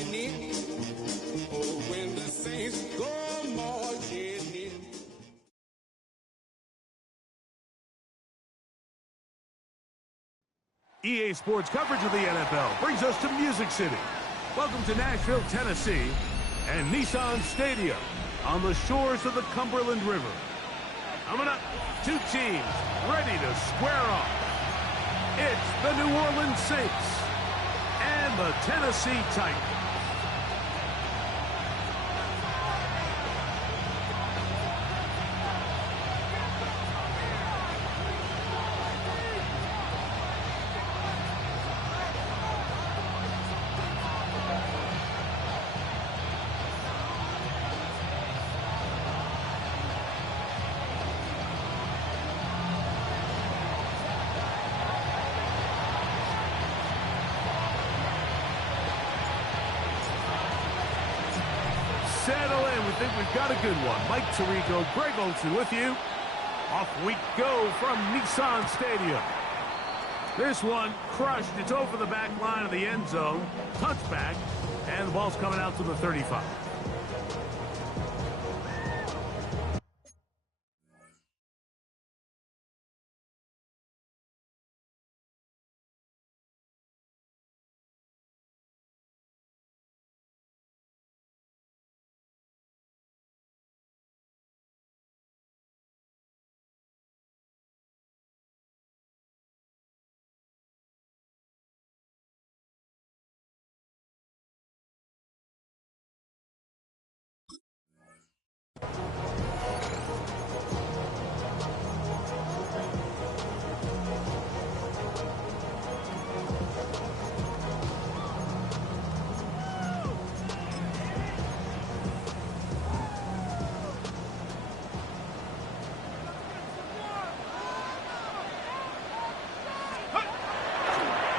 marching in. Oh, when the saints go marching in. EA Sports coverage of the NFL brings us to Music City. Welcome to Nashville, Tennessee, and Nissan Stadium on the shores of the Cumberland River. Coming up, two teams ready to square off. It's the New Orleans Saints and the Tennessee Titans. Settle in. We think we've got a good one. Mike Tirico, Greg Olsen with you. Off we go from Nissan Stadium. This one crushed. It's over the back line of the end zone. Touchback. And the ball's coming out to the 35.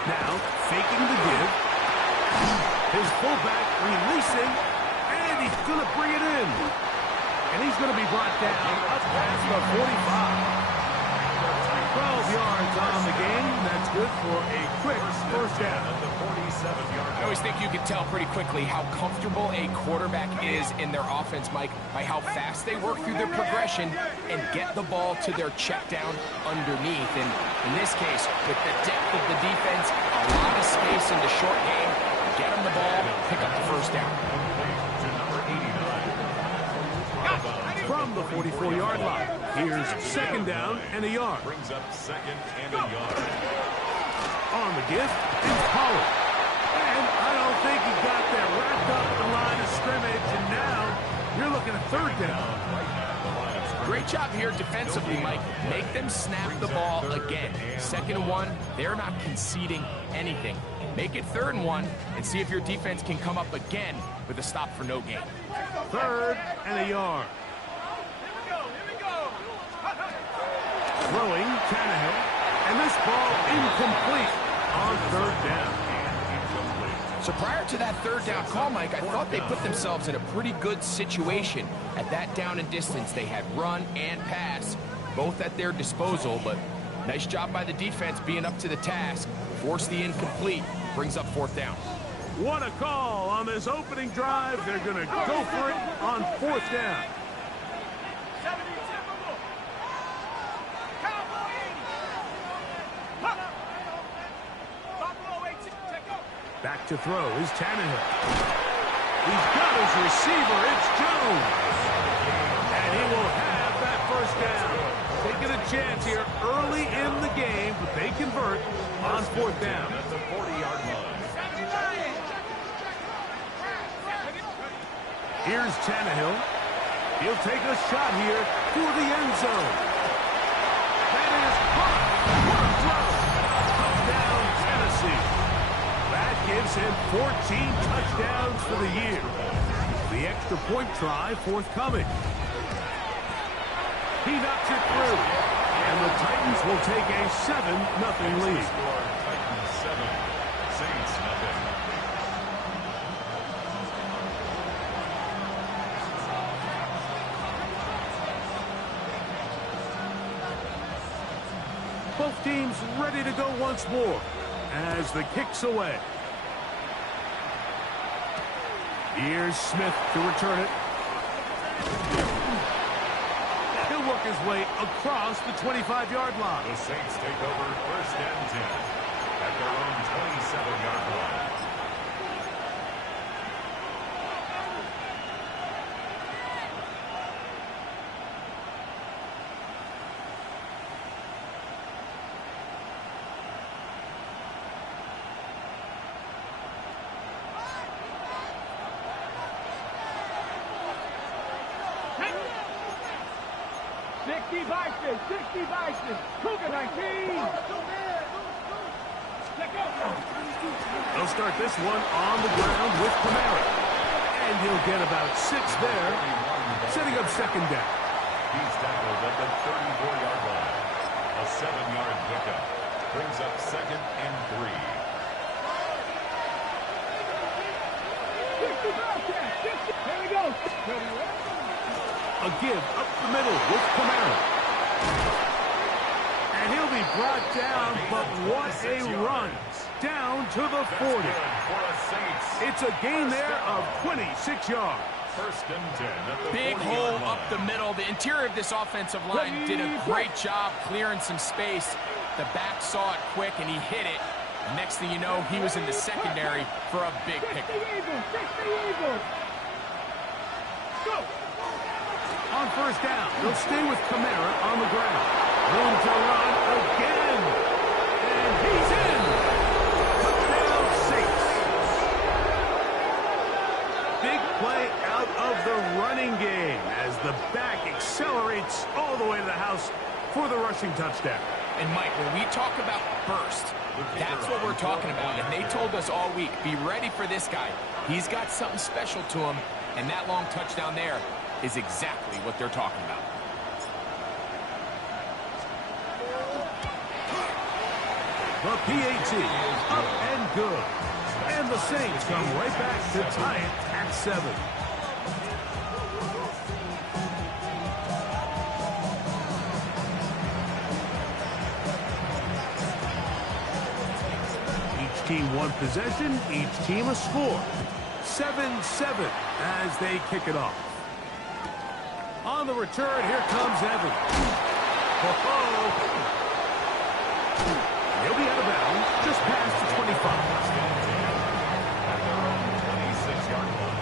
Now, faking the give. His fullback releasing, and he's going to bring it in. And he's going to be brought down up past the 45. 12 yards on the game. That's good for a quick first down. I always think you can tell pretty quickly how comfortable a quarterback is in their offense, Mike, by how fast they work through their progression and get the ball to their check down underneath. And in this case, with the depth of the defense, a lot of space in the short game, get them the ball, pick up the first down. From the 44-yard line, here's second down and a yard. Brings up second and a yard. On the gift is Pollard. And I don't think he got there. Wrapped up the line of scrimmage, and now you're looking at third down. Great job here defensively, Mike. Make them snap the ball again. Second and one, they're not conceding anything. Make it third and one, and see if your defense can come up again with a stop for no gain. Third and a yard. Throwing Tannehill, and this ball incomplete on third down. So prior to that third down call, Mike, I thought they put themselves in a pretty good situation. At that down and distance, they had run and pass, both at their disposal, but nice job by the defense being up to the task. Force the incomplete, brings up fourth down. What a call on this opening drive. They're going to go for it on fourth down. Back to throw is Tannehill. He's got his receiver. It's Jones. And he will have that first down. Taking a chance here early in the game, but they convert on fourth down. At the 40-yard line. Here's Tannehill. He'll take a shot here for the end zone. That is caught. What a throw. Touchdown, Tennessee. That gives him 14 touchdowns for the year. The extra point try forthcoming. He knocks it through. And the Titans will take a 7-0 lead. Titans 7, Saints nothing. Both teams ready to go once more as the kick's away. Here's Smith to return it. He'll work his way across the 25-yard line. The Saints take over 1st and 10 at their own 27-yard line. They'll start this one on the ground with Kamara. And he'll get about 6 there, setting up 2nd down. He's tackled at the 34-yard line. A 7-yard pickup brings up 2nd and 3. Here we go. A give up the middle with Kamara. And he'll be brought down, but what a run. Down to the 40. It's a gain there of 26 yards. 1st and 10 at the Big 40-yard hole line. up the middle. The interior of this offensive line did a great job clearing some space. The back saw it quick, and he hit it. And next thing you know, he was in the secondary for a big pickup. On 1st down, they'll stay with Kamara on the ground. Room to run again. And he's in. Touchdown, Saints. Big play out of the running game as the back accelerates all the way to the house for the rushing touchdown. And Mike, when we talk about burst, that's what we're talking about. And they told us all week, be ready for this guy. He's got something special to him, and that long touchdown there is exactly what they're talking about. The PAT is up and good. And the Saints come right back to tie it at 7. Each team one possession, each team a score. 7-7 as they kick it off. On the return, here comes Evans. He'll be out of bounds just past the 25. At their own 26-yard line.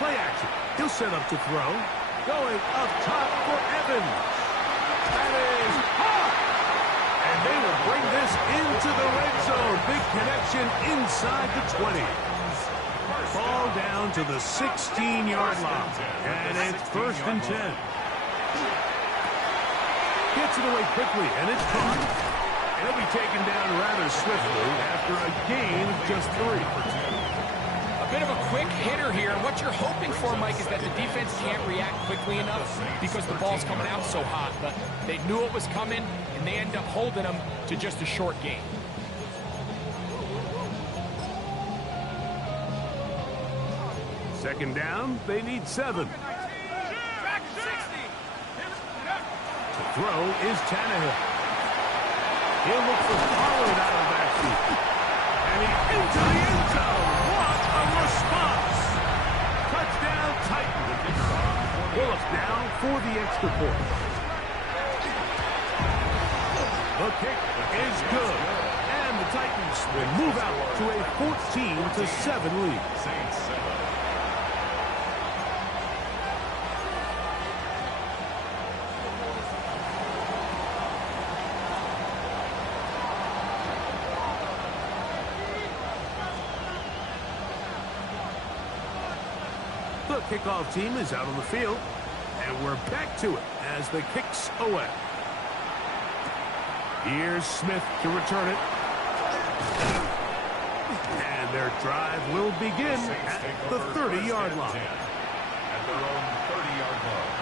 Play action. He'll set up to throw. Going up top for Evans. That is hot. And they will bring this into the red zone. Big connection inside the 20. Ball down to the 16-yard line. And it's 1st and 10. Gets it away quickly, and it's caught. And he'll be taken down rather swiftly after a gain of just 3. Bit of a quick hitter here. What you're hoping for, Mike, is that the defense can't react quickly enough because the ball's coming out so hot. But they knew it was coming, and they end up holding them to just a short gain. Second down, they need 7. To throw is Tannehill. He'll look for Pollard out of the backfield. And he's into the end zone. What a response! Touchdown, Titans. Willis down for the extra point. The kick is good. And the Titans will move out to a 14-7 lead. Saints 7. The kickoff team is out on the field, and we're back to it as the kick's away. Here's Smith to return it. And their drive will begin at the 30-yard line. At their own 30-yard line.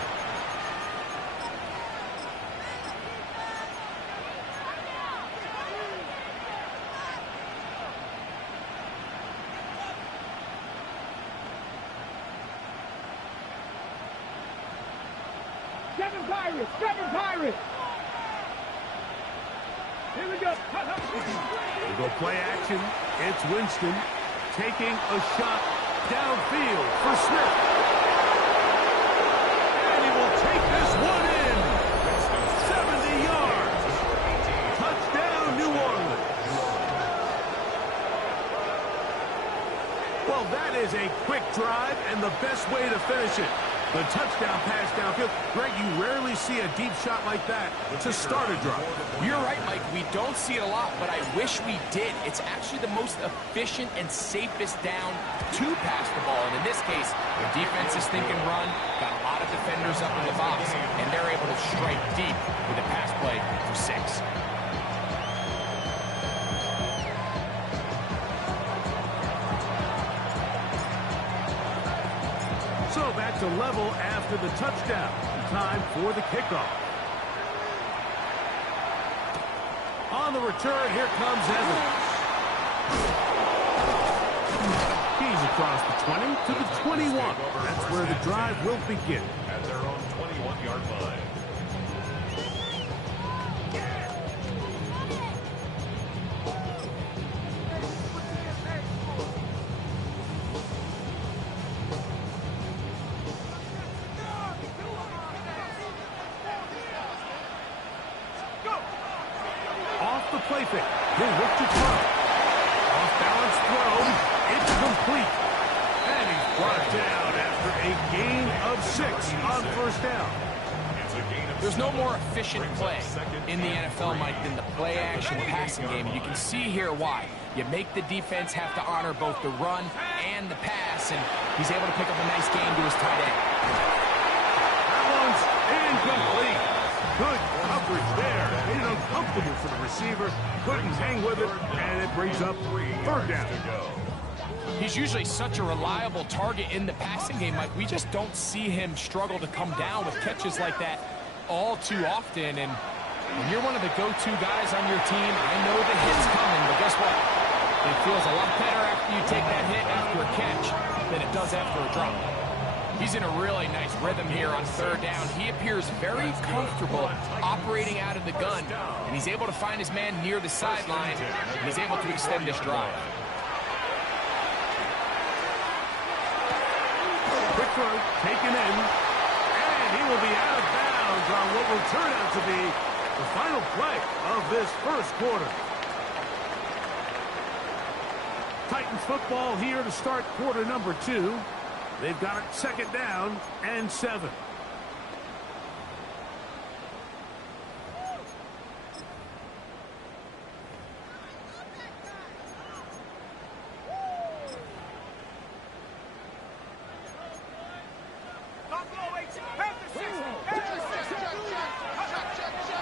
Pirates. Seven Pirates. Here we go. We go play action. It's Winston taking a shot downfield for Smith. And he will take this one in. 70 yards. Touchdown, New Orleans. Well, that is a quick drive and the best way to finish it. The touchdown pass downfield. Greg, you rarely see a deep shot like that to start a drive. You're right, Mike. We don't see it a lot, but I wish we did. It's actually the most efficient and safest down to pass the ball. And in this case, the defense is thinking run, got a lot of defenders up in the box, and they're able to strike deep with a pass play for 6. So back to level after the touchdown. Time for the kickoff. On the return, here comes Evans. He's across the 20 to the 21. That's where the drive will begin. At their own 21-yard line. Off the play fake. He'll look to throw. Off balance throw. It's complete. And he's brought down after a gain of 6 on first down. There's no more efficient play in the NFL, Mike, than the play-action passing game. You can see here why. You make the defense have to honor both the run and the pass, and he's able to pick up a nice gain to his tight end. That one's incomplete. Good coverage there. Made it uncomfortable for the receiver. Couldn't hang with it, and it brings up third down. He's usually such a reliable target in the passing game, Mike. We just don't see him struggle to come down with catches like that all too often. And when you're one of the go-to guys on your team, I know the hit's coming, but guess what? It feels a lot better after you take that hit after a catch than it does after a drop. He's in a really nice rhythm here on third down. He appears very comfortable operating out of the gun, and he's able to find his man near the sideline, and he's able to extend this drive. Quick throw, taken in, and he will be out of bounds on what will turn out to be the final play of this first quarter. Titans football here to start quarter number 2. They've got it second down and 7.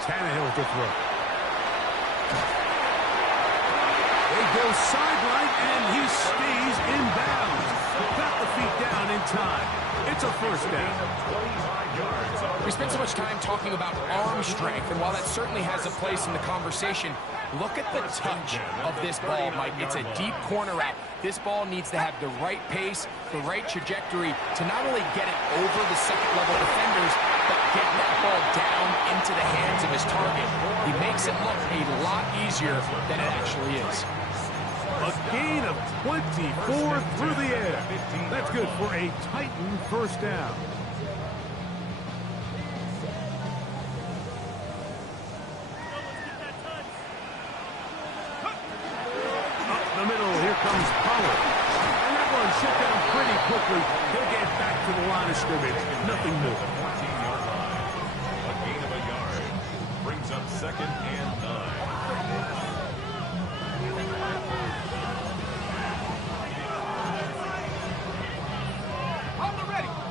Tannehill to throw. They go sideline, and he stays in bounds. Got the feet down in time. It's a first down. We spend so much time talking about arm strength, and while that certainly has a place in the conversation, look at the touch of this ball, Mike. It's a deep corner route. This ball needs to have the right pace, the right trajectory to not only get it over the second-level defenders, but get that ball down into the hands of his target. He makes it look a lot easier than it actually is. A gain of 24 through the air. That's good for a Titan first down. Up the middle, here comes Pollard. And that one shut down pretty quickly. He'll get back to the line of scrimmage. Nothing more. 14-yard line. A gain of a yard. Brings up second and 9.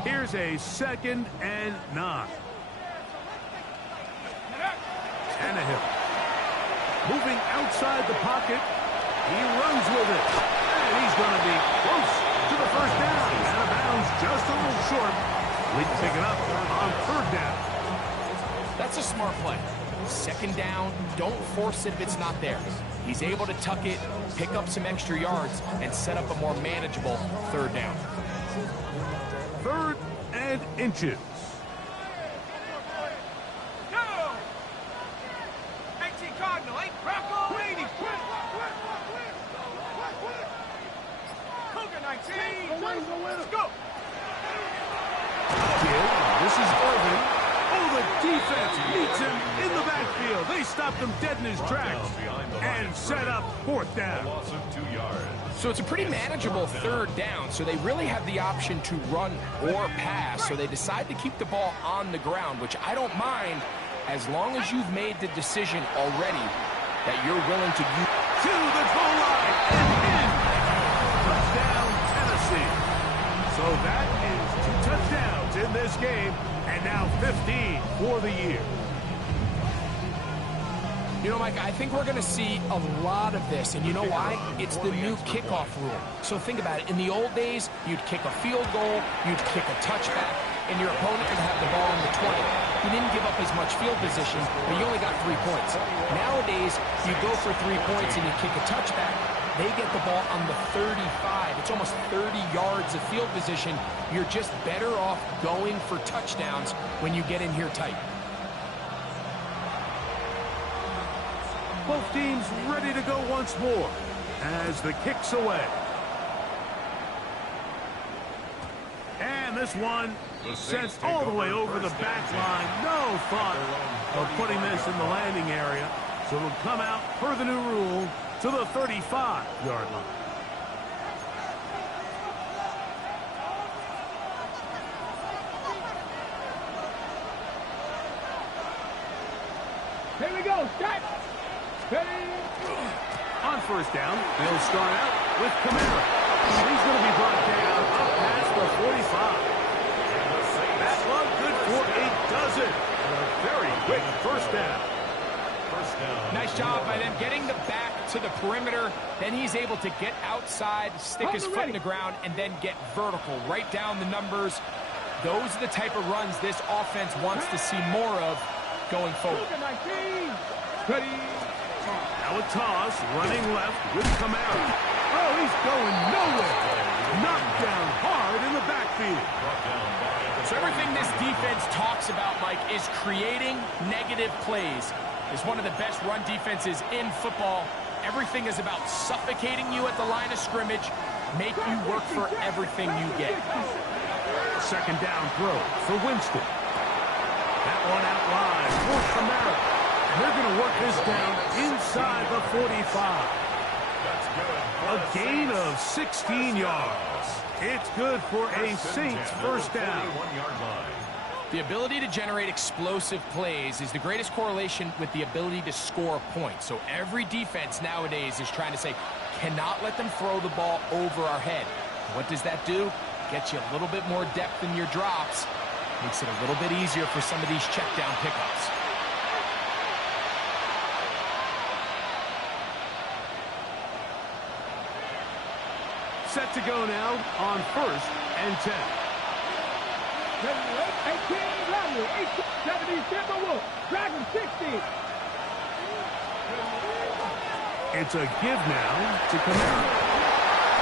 Here's a second and 9. Tannehill moving outside the pocket. He runs with it. And he's going to be close to the first down. Out of bounds just a little short. We can pick it up on third down. That's a smart play. Second down, don't force it if it's not there. He's able to tuck it, pick up some extra yards, and set up a more manageable third down. Third and inches. Right, Rocco, 80. Cougar 19. Let's go. This is Irvin. Oh, the defense meets him in the backfield. They stopped him dead in his tracks and set up fourth down. Loss of 2 yards. So it's a pretty manageable third down, so they really have the option to run or pass, so they decide to keep the ball on the ground, which I don't mind as long as you've made the decision already that you're willing to use. To the goal line and in. Touchdown, Tennessee. So that is 2 touchdowns in this game, and now 15 for the year. You know, Mike, I think we're going to see a lot of this, and you know why? It's the new kickoff rule. So think about it. In the old days, you'd kick a field goal, you'd kick a touchback, and your opponent would have the ball in the 20. You didn't give up as much field position, but you only got 3 points. Nowadays, you go for 3 points and you kick a touchback, they get the ball on the 35. It's almost 30 yards of field position. You're just better off going for touchdowns when you get in here tight. Both teams ready to go once more as the kick's away. And this one sent all the way over the back line. No thought of putting this in the landing area. So it'll come out per the new rule to the 35-yard line. Here we go. Start. Ready. On first down, they'll start out with Kamara. He's going to be brought down up past the 45. That one good for a dozen. A very quick first down. Nice job by them getting the back to the perimeter. Then he's able to get outside, stick his foot in the ground, and then get vertical. Right down the numbers. Those are the type of runs this offense wants to see more of going forward. Ready. Now a toss, running left with Kamara. Oh, he's going nowhere. Knocked down hard in the backfield. So everything this defense talks about, Mike, is creating negative plays. It's one of the best run defenses in football. Everything is about suffocating you at the line of scrimmage, make you work for everything you get. Second down throw for Winston. That one out wide for Kamara. And they're going to work this down inside the 45. A gain of 16 yards. It's good for a Saints first down. The ability to generate explosive plays is the greatest correlation with the ability to score points. So every defense nowadays is trying to say, cannot let them throw the ball over our head. What does that do? Gets you a little bit more depth in your drops. Makes it a little bit easier for some of these check down pickups. Set to go now on first and 10. 18, 70, Timberwolves, Dragon 60. It's a give now to Kamara.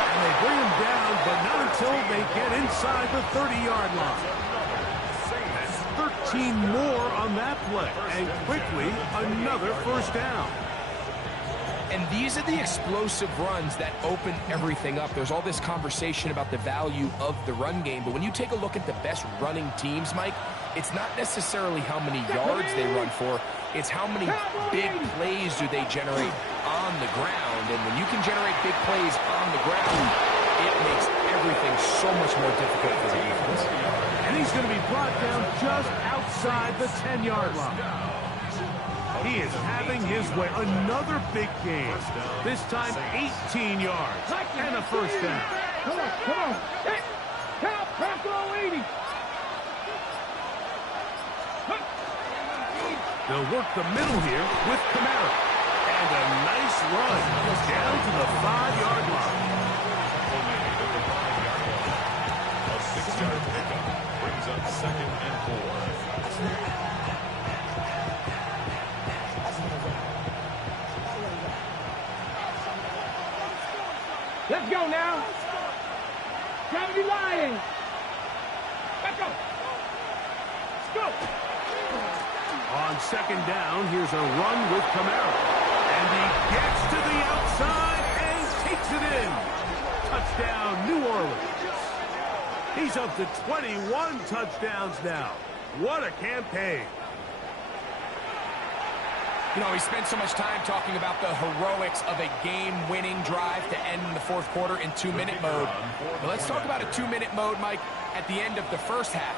And they bring him down, but not until they get inside the 30-yard line. That's 13 more on that play. And quickly, another first down. And these are the explosive runs that open everything up. There's all this conversation about the value of the run game, but when you take a look at the best running teams, Mike, it's not necessarily how many yards they run for, it's how many big plays do they generate on the ground. And when you can generate big plays on the ground, it makes everything so much more difficult for the defense. And he's going to be brought down just outside the 10-yard line. He is having his way. Another big game. This time 18 yards and a first down. Come on, come on. Count, Paco 80. They'll work the middle here with Kamara. And a nice run down to the 5-yard line. A 6-yard pickup brings up 2nd and 4. Let's go now. 70 Lions. Let's go. Let's go. On second down, here's a run with Kamara. And And he gets to the outside and takes it in. Touchdown, New Orleans. He's up to 21 touchdowns now. What a campaign. You know, we spent so much time talking about the heroics of a game-winning drive to end in the fourth quarter in 2-minute mode. But let's talk about a 2-minute mode, Mike, at the end of the first half.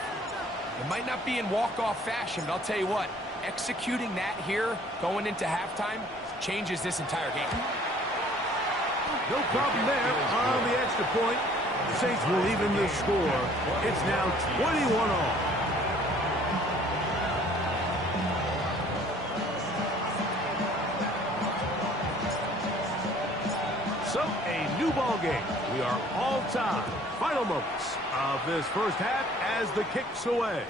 It might not be in walk-off fashion, but I'll tell you what, executing that here going into halftime changes this entire game. No problem there on the extra point. The Saints will even the score. It's now 21 all. So, a new ball game. We are all tied. Final moments of this first half as the kick's away.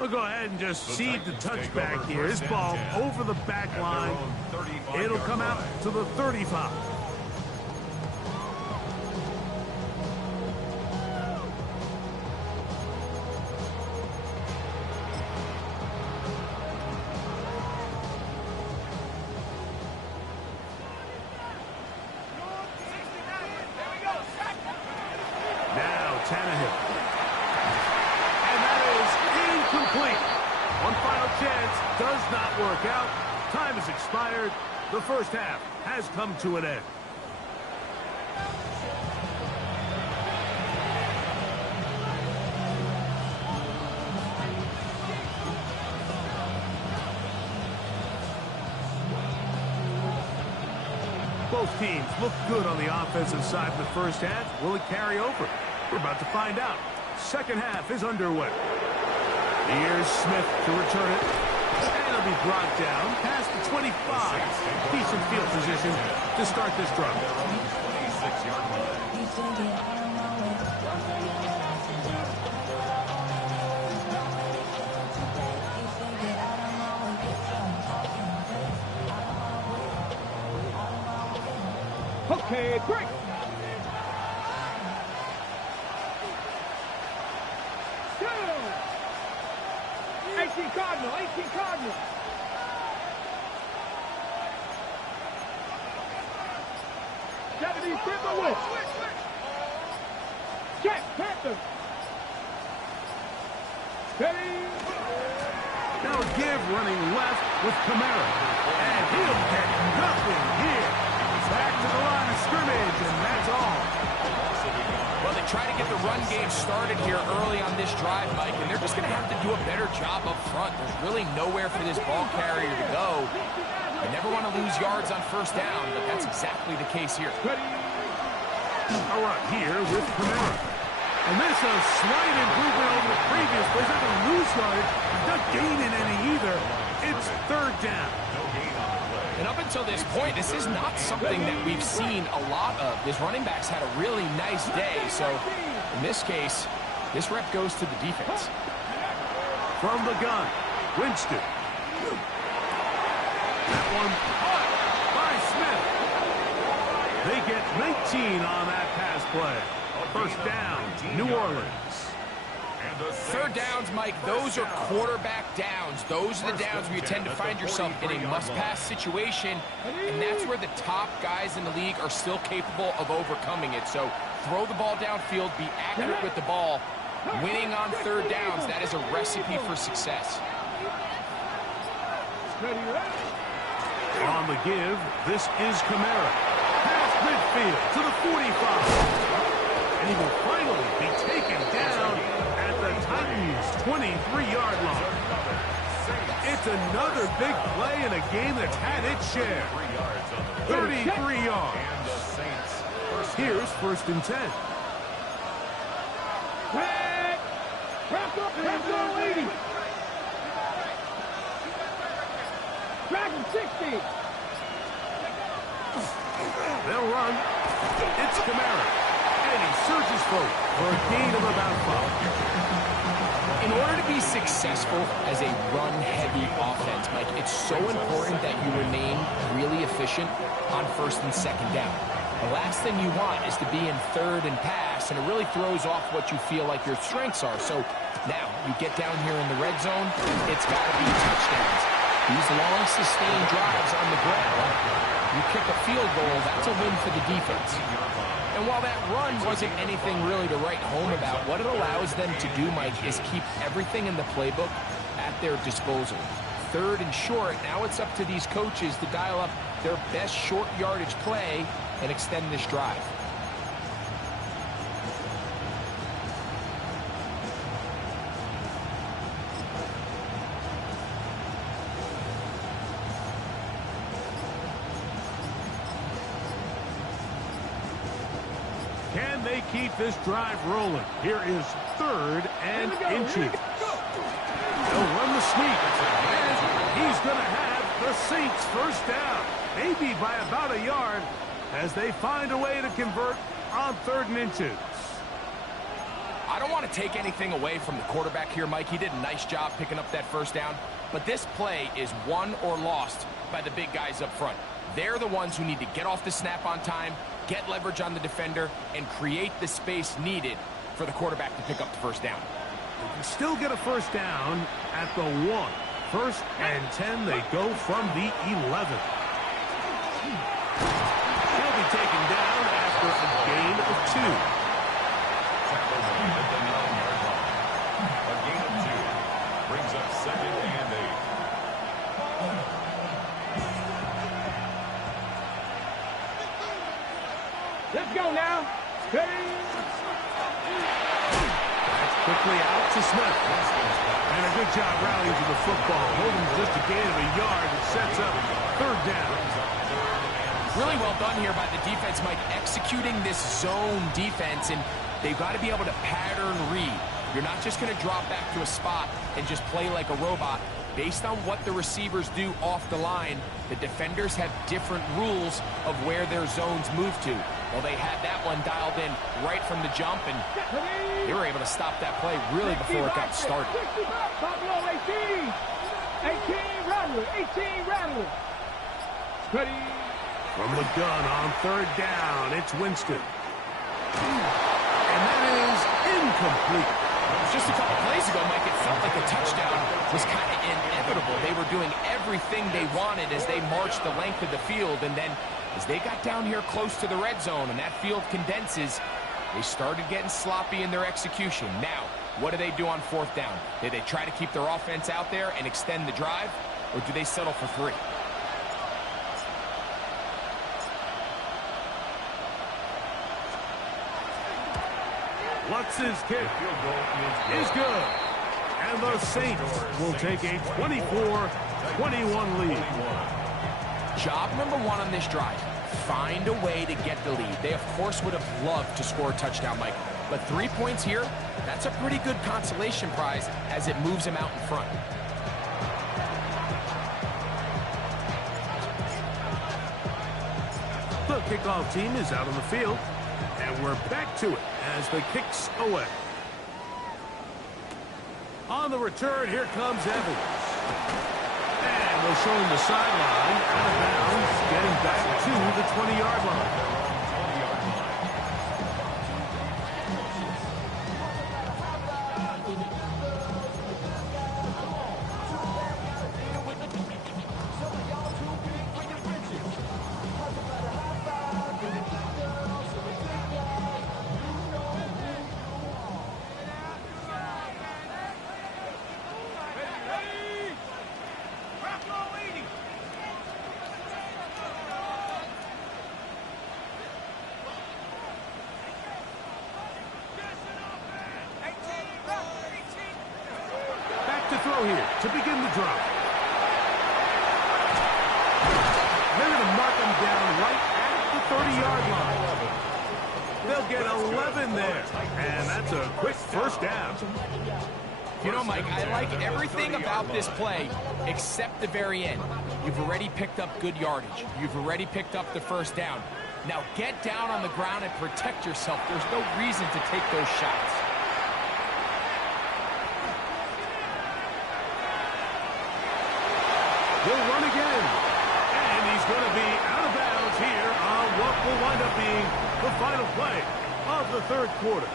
We'll go ahead and just seed the touchback here. This ball over the back line. It'll come out to the 35. Now Tannehill. And that is incomplete. One final chance does not work out. Time has expired. The first half has come to an end. Both teams look good on the offensive side in the first half. Will it carry over? We're about to find out. Second half is underway. Here's Smith to return it. And it'll be brought down past the 25. Decent field position to start this drive. 26-yard line. Okay, break. Two. 18 Cardinal, 18 Cardinal. Deputy Timberwolf. Check, Panther. Steady. Now a give running left with Kamara. And he'll get nothing here. Back to the line of scrimmage, and that's all. Well, they try to get the run game started here early on this drive, Mike, and they're just going to have to do a better job up front. There's really nowhere for this ball carrier to go. They never want to lose yards on first down, but that's exactly the case here. All right, here with Kamara. And this a slight improvement over the previous play. He's not going to lose yardage. He's not gaining any either. It's third down. And up until this point, this is not something that we've seen a lot of. His running backs had a really nice day, so in this case, this rep goes to the defense. From the gun, Winston. That one caught by Smith. They get 19 on that pass play. First down, New Orleans. Third downs, Mike, those are quarterback downs. Those are the downs where you tend to find yourself in a must-pass situation, and that's where the top guys in the league are still capable of overcoming it. So throw the ball downfield, be accurate with the ball. Winning on third downs, that is a recipe for success. On the give, this is Kamara. Past midfield to the 45. And he will finally be taken down at the Titans' 23-yard line. It's another big play in a game that's had its share. 33 yards. Here's first and 10. Dragon 60. They'll run. It's Kamara. And he surges forward for a gain of about 5. In order to be successful as a run-heavy offense, Mike, it's so important that you remain really efficient on first and second down. The last thing you want is to be in third and pass, and it really throws off what you feel like your strengths are. So now you get down here in the red zone, it's got to be touchdowns. These long, sustained drives on the ground, you kick a field goal, that's a win for the defense. And while that run wasn't anything really to write home about, what it allows them to do, Mike, is keep everything in the playbook at their disposal. Third and short, now it's up to these coaches to dial up their best short yardage play and extend this drive. Can they keep this drive rolling? Here is 3rd and inches. They'll run the sneak. And he's going to have the Saints first down. Maybe by about a yard as they find a way to convert on 3rd and inches. I don't want to take anything away from the quarterback here, Mike. He did a nice job picking up that first down. But this play is won or lost by the big guys up front. They're the ones who need to get off the snap on time, get leverage on the defender, and create the space needed for the quarterback to pick up the first down. They can still get a first down at the 1. 1st and 10, they go from the 11. He'll be taken down after a gain of 2. Tackle made at the 9-yard line. A gain of 2 brings up 2nd and 8. Let's go now. Ready? That's quickly out to Smith. And a good job rallying to the football. Holding just a gain of a yard. It sets up 3rd down. Really well done here by the defense, Mike, executing this zone defense, and they've got to be able to pattern read. You're not just going to drop back to a spot and just play like a robot. Based on what the receivers do off the line, the defenders have different rules of where their zones move to. Well, they had that one dialed in right from the jump, and they were able to stop that play really before it got started. 18. 18 Rattler. 18 Rattler. Ready? From the gun on 3rd down, it's Winston. And that is incomplete. Just a couple plays ago, Mike, it felt like a touchdown was kind of inevitable. They were doing everything they wanted as they marched the length of the field, and then as they got down here close to the red zone and that field condenses, they started getting sloppy in their execution. Now, what do they do on 4th down? Do they try to keep their offense out there and extend the drive, or do they settle for 3? What's his kick? Is good. And the Saints will take a 24-21 lead. Job number 1 on this drive, find a way to get the lead. They, of course, would have loved to score a touchdown, Mike. But 3 points here, that's a pretty good consolation prize as it moves them out in front. The kickoff team is out on the field. And we're back to it as the kick's away. On the return, here comes Evans. And they'll show him the sideline, out of bounds, getting back to the 20-yard line. Here to begin the drive. They're going to mark him down right at the 30-yard line. They'll get 11 there, and that's a quick first down. You know, Mike, I like everything about this play except the very end. You've already picked up good yardage. You've already picked up the first down. Now get down on the ground and protect yourself. There's no reason to take those shots. He'll run again. And he's going to be out of bounds here on what will wind up being the final play of the 3rd quarter.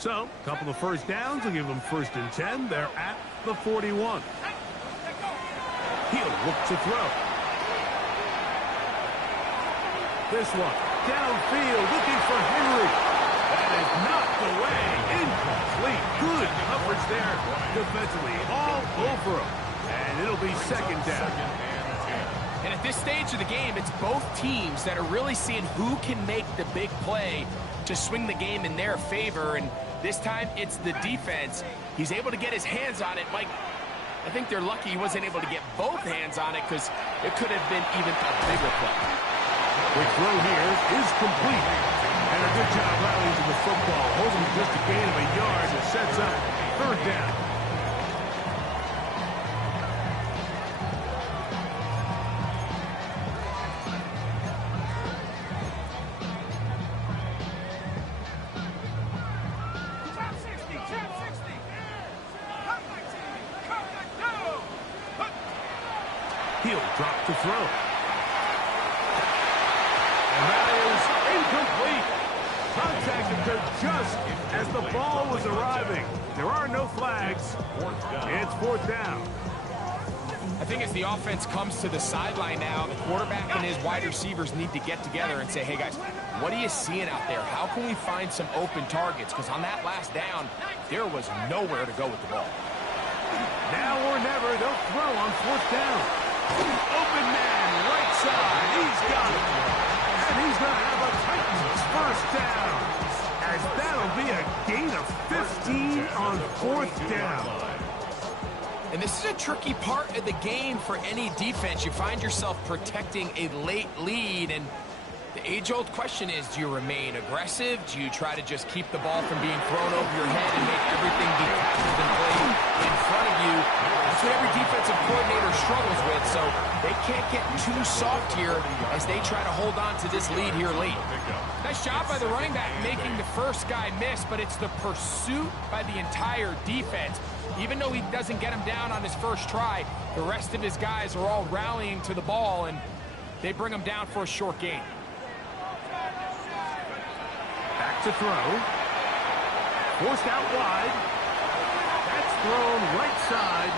So, a couple of first downs will give them 1st and 10. They're at the 41. He'll look to throw. This one, downfield, looking for Henry. That is knocked away, incomplete. Good coverage there defensively, all over him. And it'll be 2nd down. And at this stage of the game, it's both teams that are really seeing who can make the big play to swing the game in their favor. And this time, it's the defense. He's able to get his hands on it. Mike, I think they're lucky he wasn't able to get both hands on it because it could have been even a bigger play. The throw here is complete. And a good job rallying to the football. Holding just a gain of a yard that sets up 3rd down. He'll drop to throw. And that is incomplete. Contact occurred just as the ball was arriving. There are no flags. It's 4th down. I think as the offense comes to the sideline now, the quarterback and his wide receivers need to get together and say, hey, guys, what are you seeing out there? How can we find some open targets? Because on that last down, there was nowhere to go with the ball. Now or never, they'll throw on 4th down. Open man, right side. He's got it. And he's going to have a Titans 1st down. As that'll be a gain of 15 on 4th down. And this is a tricky part of the game for any defense. You find yourself protecting a late lead, and the age-old question is, do you remain aggressive? Do you try to just keep the ball from being thrown over your head and make everything be tackled and played in front of you? That's what every defensive coordinator struggles with, so they can't get too soft here as they try to hold on to this lead here late. Nice job by the running back making the first guy miss, but it's the pursuit by the entire defense. Even though he doesn't get him down on his first try, the rest of his guys are all rallying to the ball, and they bring him down for a short gain. Back to throw. Forced out wide. That's thrown right side,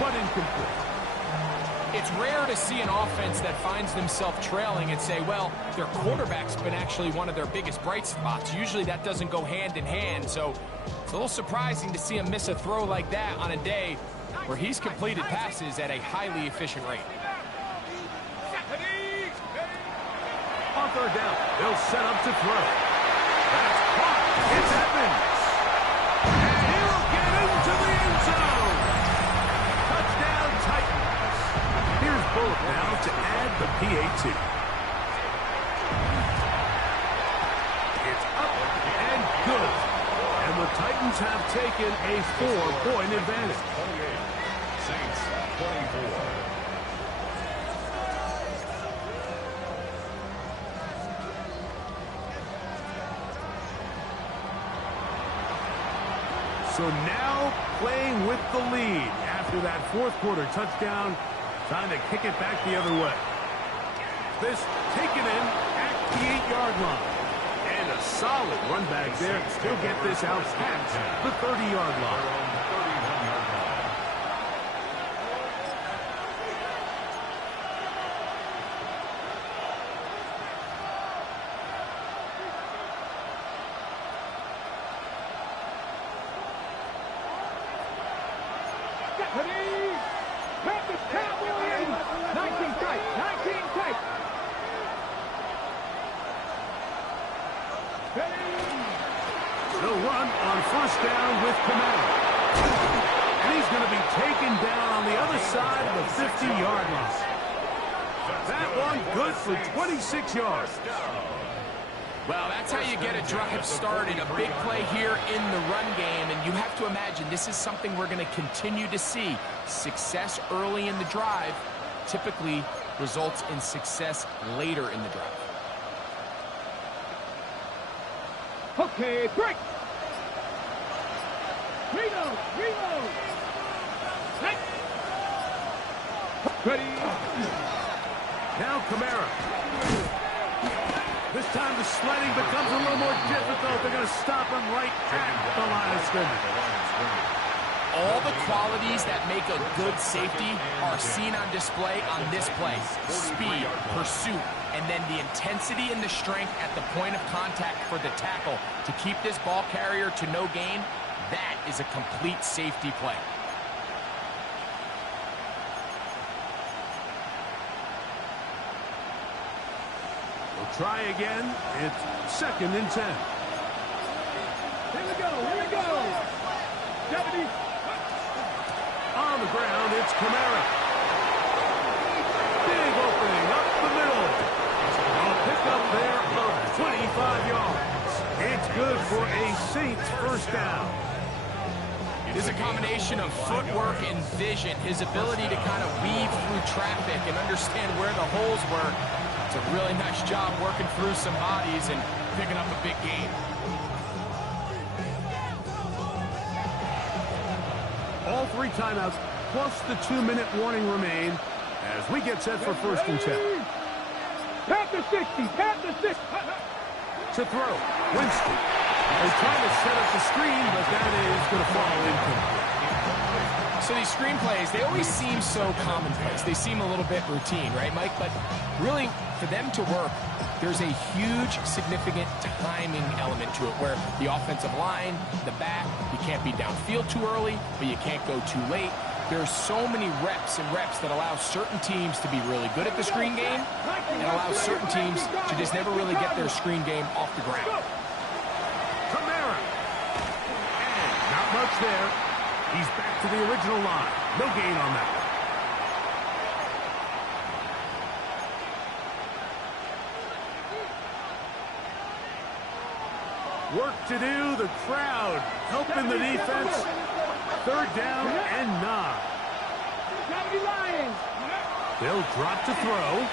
but incomplete. It's rare to see an offense that finds themselves trailing and say, well, their quarterback's been actually one of their biggest bright spots. Usually that doesn't go hand in hand, so it's a little surprising to see him miss a throw like that on a day where he's completed passes at a highly efficient rate. On 3rd down, they'll set up to throw. That's caught. It's Evans. And he'll get into the end zone. Touchdown, Titans. Here's Bullock now to add the PAT. It's up and good. And the Titans have taken a 4-point advantage. 28. Saints 24. So now playing with the lead after that 4th quarter touchdown. Time to kick it back the other way. This taken in at the 8-yard line. And a solid run back there. He'll get this out past the 30-yard line. They'll run on 1st down with Kamara. And he's going to be taken down on the other side of the 50-yard line. That one good for 26 yards. Well, that's how you get a drive started. A big play here in the run game, and you have to imagine this is something we're going to continue to see. Success early in the drive typically results in success later in the drive. Okay, break. Reload. Ready. Now Kamara. This time to the sledding becomes a little more difficult. They're going to stop him right at the line of scrimmage. All the qualities that make a good safety are seen on display on this play. Speed, pursuit, and then the intensity and the strength at the point of contact for the tackle to keep this ball carrier to no gain. That is a complete safety play. We'll try again. It's 2nd and 10. Here we go. Here we go. Deputy. On the ground, it's Kamara. Big opening up the middle. A pickup there of 25 yards. It's good for a Saints first down. It's a combination of footwork and vision, his ability to kind of weave through traffic and understand where the holes were. It's a really nice job working through some bodies and picking up a big gain. All 3 timeouts plus the 2-minute warning remain as we get set for 1st and 10. Panther 60. Panther 60. To throw, Winston. They're trying to set up the screen, but that is going to fall incomplete. So these screen plays, they always seem so commonplace. They seem a little bit routine, right, Mike? But really, for them to work, there's a huge, significant timing element to it where the offensive line, the back, you can't be downfield too early, but you can't go too late. There's so many reps and reps that allow certain teams to be really good at the screen game and allow certain teams to just never really get their screen game off the ground. Kamara. And not much there. He's back to the original line. No gain on that. Work to do. The crowd helping the defense. 3rd down and 9. They'll drop to throw.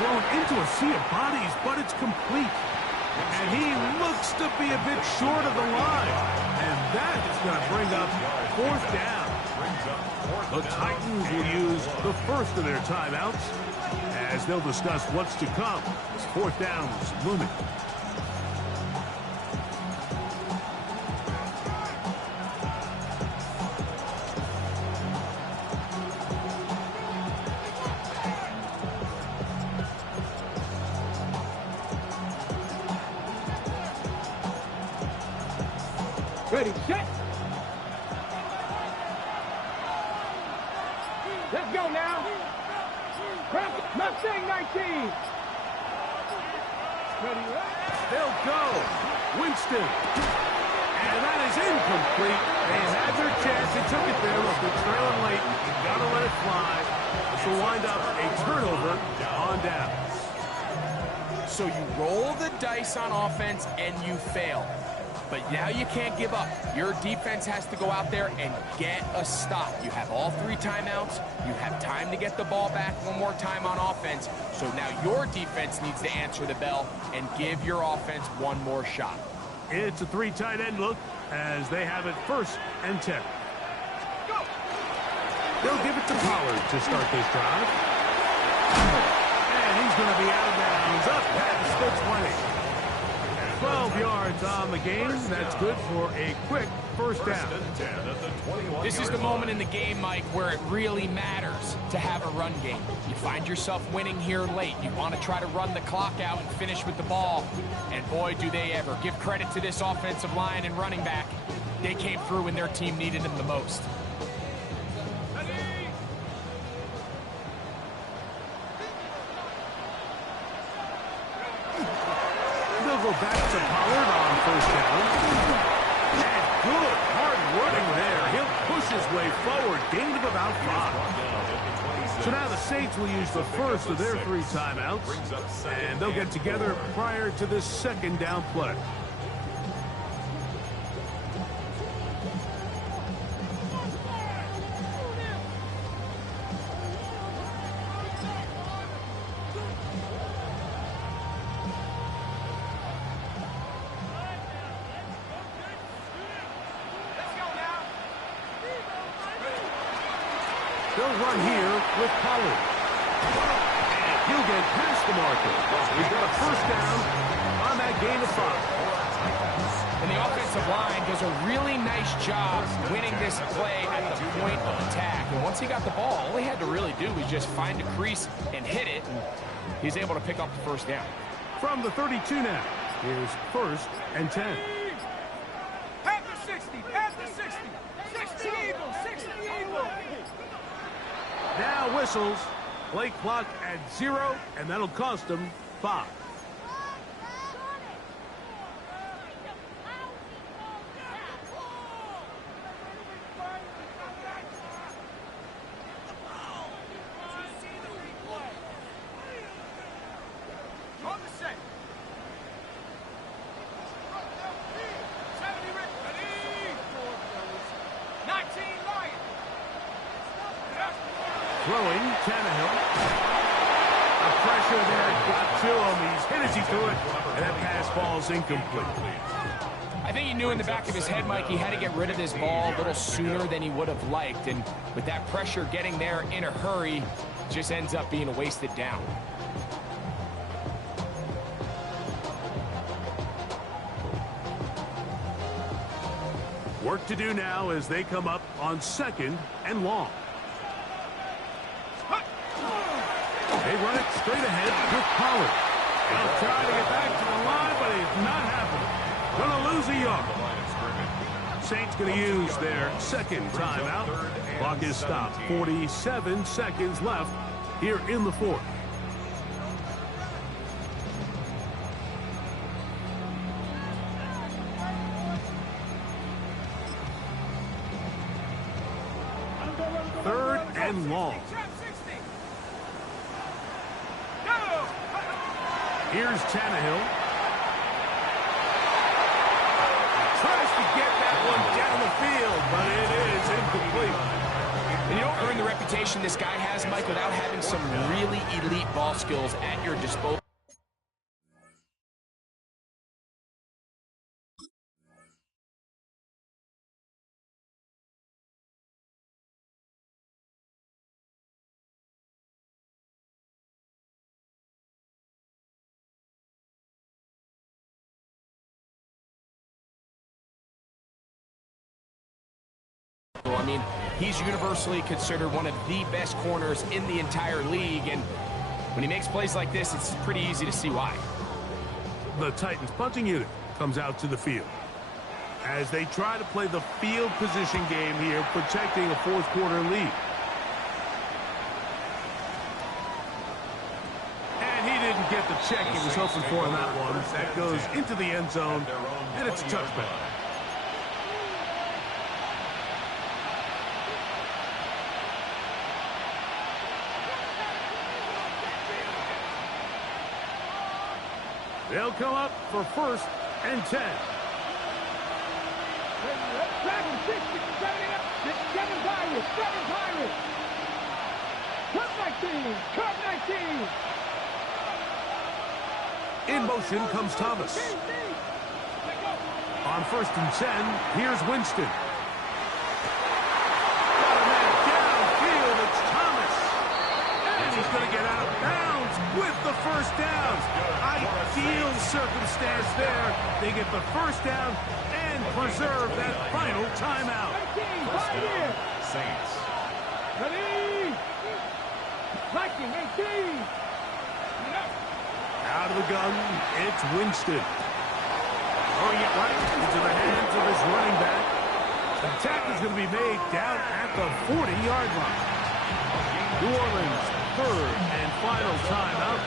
Thrown into a sea of bodies, but it's complete. And he looks to be a bit short of the line. And that is going to bring up 4th down. The Titans will use the first of their timeouts as they'll discuss what's to come. This 4th down is looming. Ready, set. Let's go now. Mustang 19. Ready, They'll go. Winston. And that is incomplete. They had their chance. They took it there. Look, they're trailing late. You've got to let it fly. This will wind up a turnover on down. So you roll the dice on offense and you fail. But now you can't give up. Your defense has to go out there and get a stop. You have all 3 timeouts. You have time to get the ball back one more time on offense. So now your defense needs to answer the bell and give your offense one more shot. It's a 3 tight end look as they have it 1st and 10. Go. They'll give it to Pollard to start this drive. And he's going to be out of bounds up past the 20. 12 yards on the game. That's good for a quick first down. This is the moment in the game, Mike, where it really matters to have a run game. You find yourself winning here late. You want to try to run the clock out and finish with the ball. And boy, do they ever. Give credit to this offensive line and running back. They came through when their team needed them the most. Go back to Pollard on 1st down. And good, hard running there. He'll push his way forward. Gain of about 5. So now the Saints will use the first of their 3 timeouts. And they'll get together prior to this 2nd down play. They'll run here with Pollard. And He'll get past the marker. He's got a first down on that gain of 5. And the offensive line does a really nice job winning this play at the point of attack. And once he got the ball, all he had to really do was just find a crease and hit it. And he's able to pick up the first down. From the 32 now, here's 1st and 10. After 60, after 60. 60 Eagles, 60 Eagles. Now whistles. Play clock at 0, and that'll cost them 5. On the set. 70 Rick, ready. 19 Lion. Throwing, Tannehill. The pressure there got to him. He's hit as he threw it, and that pass falls incomplete. I think he knew in the back of his head, Mike, he had to get rid of this ball a little sooner than he would have liked. And with that pressure getting there in a hurry, just ends up being a wasted down. Work to do now as they come up on 2nd and long. They run it straight ahead with Pollard. He'll try to get back to the line, but it's not happening. Going to lose a yard. Saints going to use their 2nd timeout. Clock is stopped. 47 seconds left here in the 4th. Third and long. Here's Tannehill. Tries to get that one down the field, but it is incomplete. And you don't earn the reputation this guy has, Mike, without having some really elite ball skills at your disposal. I mean, he's universally considered one of the best corners in the entire league, and when he makes plays like this, it's pretty easy to see why. The Titans punting unit comes out to the field as they try to play the field position game here, protecting a 4th quarter lead. And he didn't get the check he was hoping for on that one. That goes into the end zone, and it's a touchback. They'll come up for 1st and 10. Dragon 60, 7 Pirates, 7 Pirates. Cut 19, cut 19. In motion comes Thomas. On 1st and 10, here's Winston. Got a man downfield, it's Thomas. And he's going to get out of bounds with the first down. Ideal circumstance there. They get the first down and preserve that final timeout. First down, Saints. Ready. 19, 18. Out of the gun, it's Winston. Throwing it right into the hands of his running back. The tackle is going to be made down at the 40-yard line. New Orleans, 3rd and final timeout.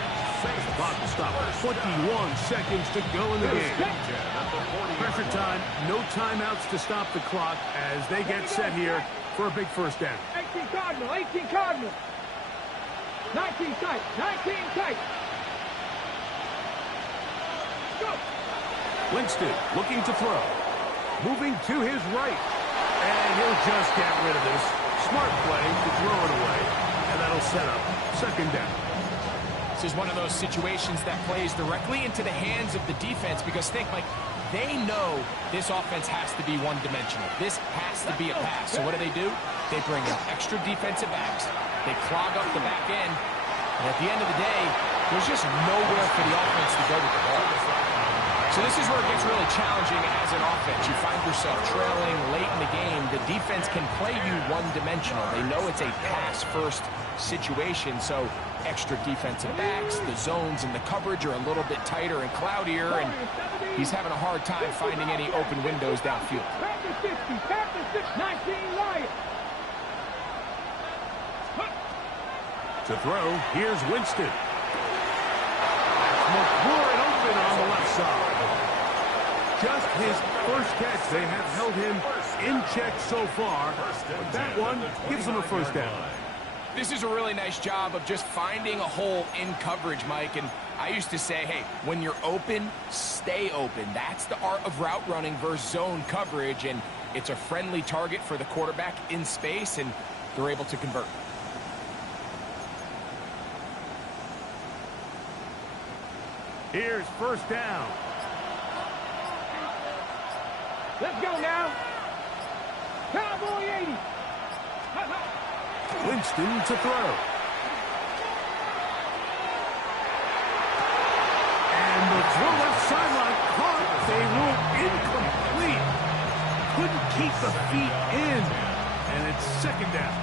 Clock to stop. 21 seconds to go in the game. Pressure time, no timeouts to stop the clock as they get set here for a big first down. 18 Cardinal, 18 Cardinal. 19 tight, 19 tight. Go. Winston looking to throw. Moving to his right. And he'll just get rid of this. Smart play to throw it away. And that'll set up 2nd down. This is one of those situations that plays directly into the hands of the defense because think, Mike, they know this offense has to be one-dimensional. This has to be a pass. So what do? They bring in extra defensive backs. They clog up the back end, And at the end of the day, there's just nowhere for the offense to go with the ball. So this is where it gets really challenging as an offense. You find yourself trailing late in the game. The defense can play you one-dimensional. They know it's a pass-first situation, so extra defensive backs, the zones and the coverage are a little bit tighter and cloudier, and he's having a hard time finding any open windows downfield. To throw, here's Winston. McLaurin open on the left side. Just his first catch. They have held him in check so far, but that one gives them a first down. This is a really nice job of just finding a hole in coverage, Mike. And I used to say, hey, when you're open, stay open. That's the art of route running versus zone coverage, and it's a friendly target for the quarterback in space, and they're able to convert. Here's first down. Let's go now. Cowboy 80. Winston to throw. And the throw left sideline caught. They rule incomplete. Couldn't keep the feet in. And it's second down.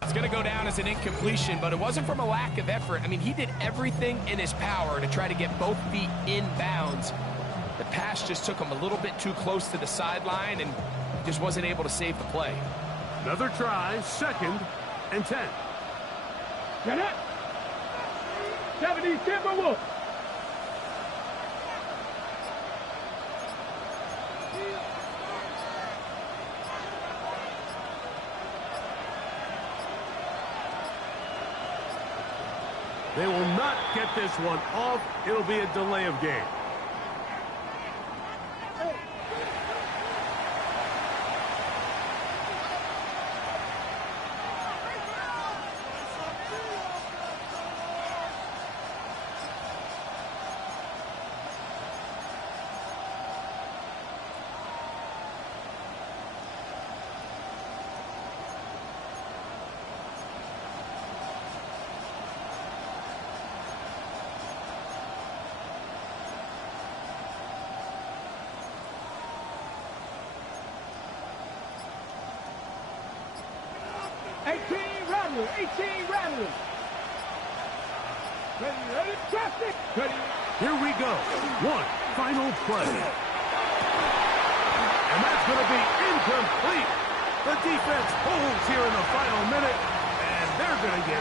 It's going to go down as an incompletion, but it wasn't from a lack of effort. I mean, he did everything in his power to try to get both feet in bounds. The pass just took him a little bit too close to the sideline and just wasn't able to save the play. Another try, 2nd and 10. Get up. 70 Timberwolves. They will not get this one off. It'll be a delay of game. Rattlers. 18 Rattlers. Ready, traffic. Ready. Here we go. One final play. And that's going to be incomplete. The defense holds here in the final minute, and they're going to get